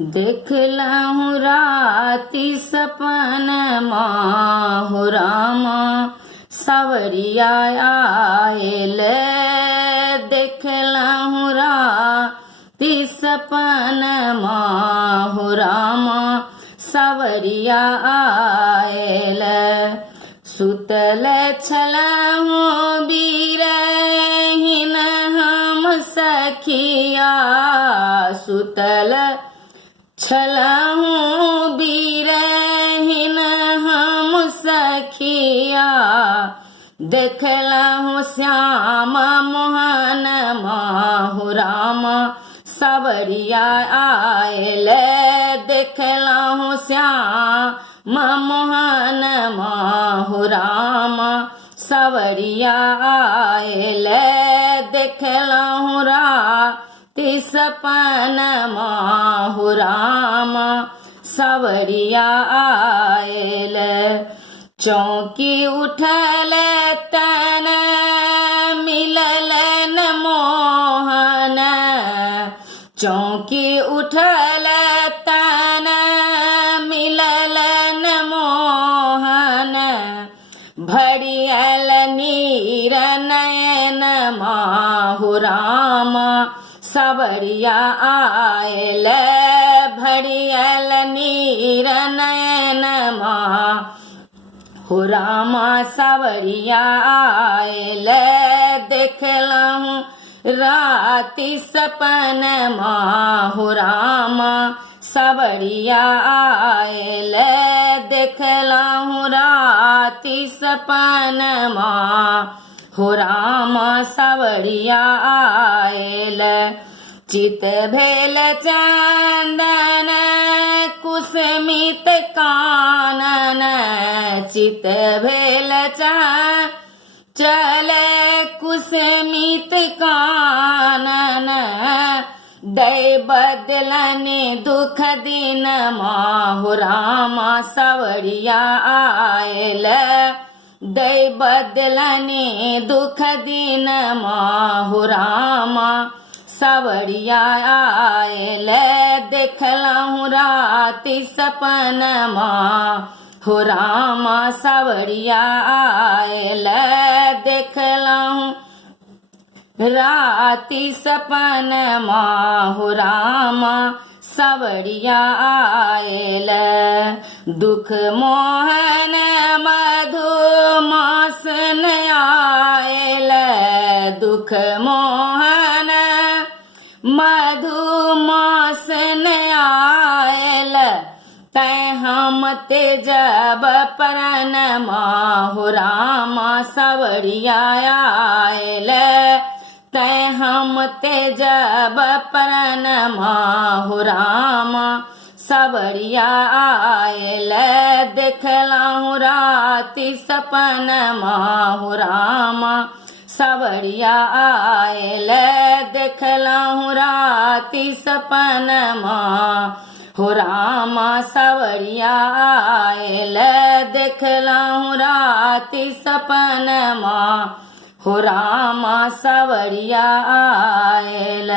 देखलहु राति सपन हो रामा सवरिया आयल। देखलहु राति सपन हो रामा सवरिया आयल। सुतल छलहु बिरहिन हम सखिया। सुतल छलहु बिरहिन हम सखिया। देखलहु श्याम मोहन हो रामा सवरिया आयल। देखलहु श्याम मोहन हो रामा सवरिया आयल। देखलहु राति सपन हो रामा सवरिया आयल। चौकी उठल तन मिलल न मोहन। चौकी उठल तन मिलल न मोहन। भरियल नीर नयन हो रामा सवरिया आयल। भरियल नीर नयन हो रामा सवरिया आयल। देखलहु राति सपन हो रामा सवरिया आयल। देखलहु राति सपन हो रामा सवरिया आयल। चित भेल चंदन कुसमित कानन। चित भेल चल कुसमित कानन। दै बदलने दुख दिन हो रामा सवरिया आयल। दै बदलने दुख दिन हो रामा सवरिया आयल। देखलहु राति सपन हो रामा सवरिया आयल। देखलहु राति सपन हो रामा सवरिया आयल। दुख मोहन मधुमास न आयल। दुख मोहन मधुमास न आयल। तै हम तेजब परन हो रामा सवरिया आयल। तै हम तेजब परन हो रामा सवरिया आयल। देखलहु राति सपन हो रामा सवरिया आयल। देखलहु राति सपन हो रामा सवरिया आयल। देखलहु राति सपन हो रामा सवरिया आयल।